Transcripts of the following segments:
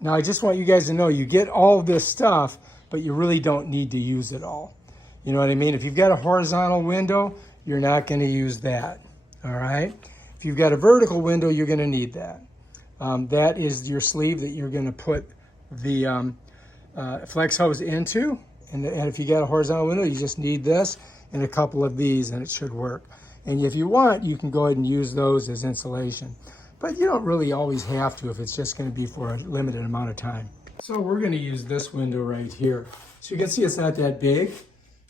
Now I just want you guys to know you get all this stuff, but you really don't need to use it all. You know what I mean? If you've got a horizontal window, you're not going to use that. All right? If you've got a vertical window, you're going to need that. That is your sleeve that you're going to put the flex hose into. And if you got a horizontal window, you just need this and a couple of these and it should work. And if you want, you can go ahead and use those as insulation. But you don't really always have to if it's just going to be for a limited amount of time. So we're going to use this window right here. So you can see it's not that big.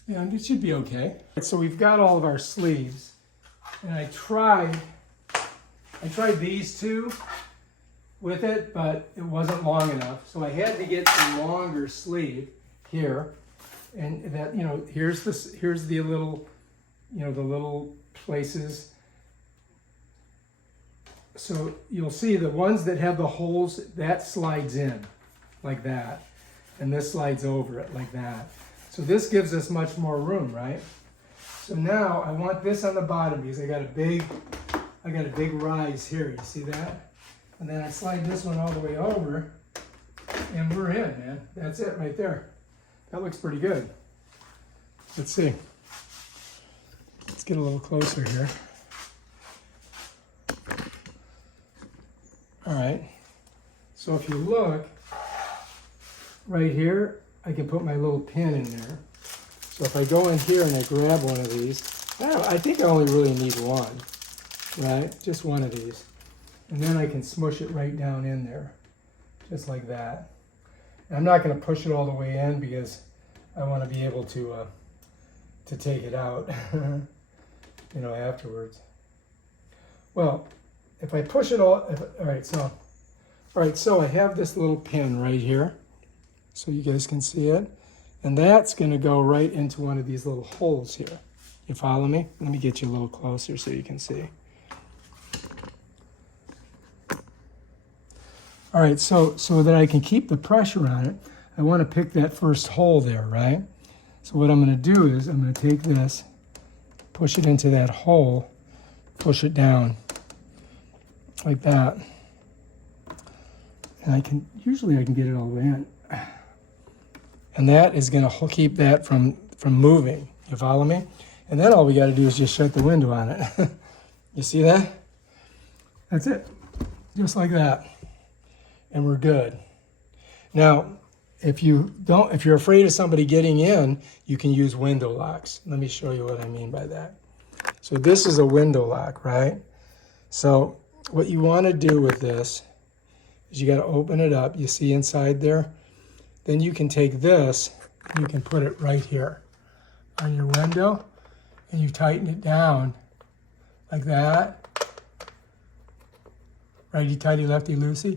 And it should be okay. So we've got all of our sleeves. And I tried these two with it, but it wasn't long enough. So I had to get a longer sleeve here. And that, you know, here's the little, you know, the little places. So you'll see the ones that have the holes, that slides in like that. And this slides over it like that. So this gives us much more room, right? So now I want this on the bottom because I got a big rise here. You see that? And then I slide this one all the way over and we're in, man. That's it right there. That looks pretty good. Let's see. Let's get a little closer here. All right. So if you look right here, I can put my little pin in there. So if I go in here and I grab one of these, I think I only really need one, right? Just one of these. And then I can smush it right down in there, just like that. And I'm not going to push it all the way in because I want to be able to take it out, you know, afterwards. Well, if I push it all right, so I have this little pin right here, so you guys can see it. And that's going to go right into one of these little holes here. You follow me? Let me get you a little closer so you can see. All right, so that I can keep the pressure on it, I want to pick that first hole there, right? So what I'm going to do is I'm going to take this, push it into that hole, push it down like that. And usually I can get it all the way in. And that is going to keep that from moving. You follow me? And then all we got to do is just shut the window on it. You see that? That's it. Just like that. And we're good. Now, if you're afraid of somebody getting in, you can use window locks. Let me show you what I mean by that. So this is a window lock, right? So what you want to do with this is you got to open it up. You see inside there? Then you can take this, and you can put it right here on your window, and you tighten it down like that. Righty-tighty, lefty-loosey.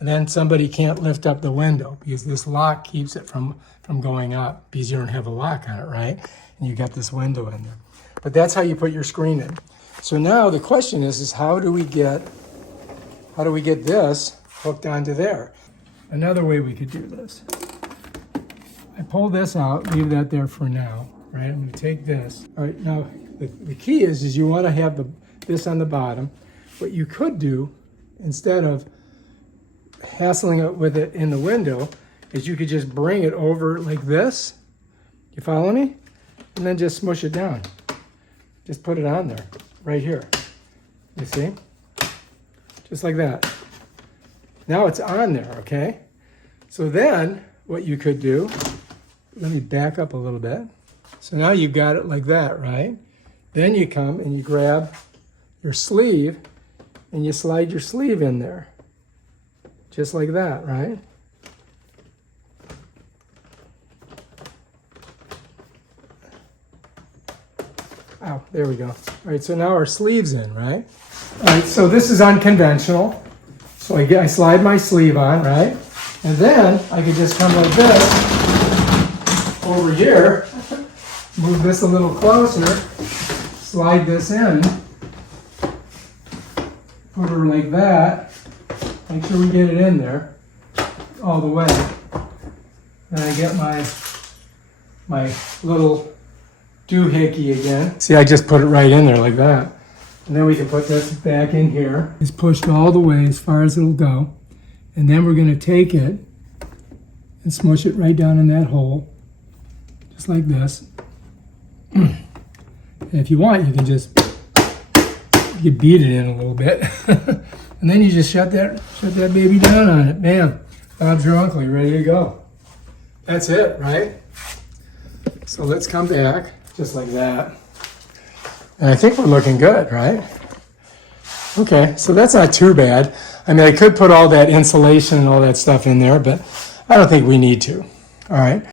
And then somebody can't lift up the window because this lock keeps it from going up because you don't have a lock on it, right? And you got this window in there. But that's how you put your screen in. So now the question is how do we get this hooked onto there? Another way we could do this. I pull this out, leave that there for now, right? I'm going to take this. All right, now the key is you want to have this on the bottom. What you could do, instead of hassling it with it in the window, is you could just bring it over like this. You follow me? And then just smush it down. Just put it on there, right here. You see? Just like that. Now it's on there, okay? So then what you could do, let me back up a little bit. So now you've got it like that, right? Then you come and you grab your sleeve and you slide your sleeve in there. Just like that, right? Ow, there we go. All right, so now our sleeve's in, right? All right, so this is unconventional. So I slide my sleeve on, right? And then I could just come like this over here, move this a little closer, slide this in, put her like that. Make sure we get it in there all the way. Then I get my little doohickey again. See, I just put it right in there like that. And then we can put this back in here. It's pushed all the way as far as it'll go. And then we're going to take it and smush it right down in that hole, just like this. And if you want, you can just beat it in a little bit. And then you just shut that baby down on it. Bam. Bob's your uncle. You're ready to go. That's it, right? So let's come back just like that. And I think we're looking good, right? Okay, so that's not too bad. I mean, I could put all that insulation and all that stuff in there, but I don't think we need to. All right.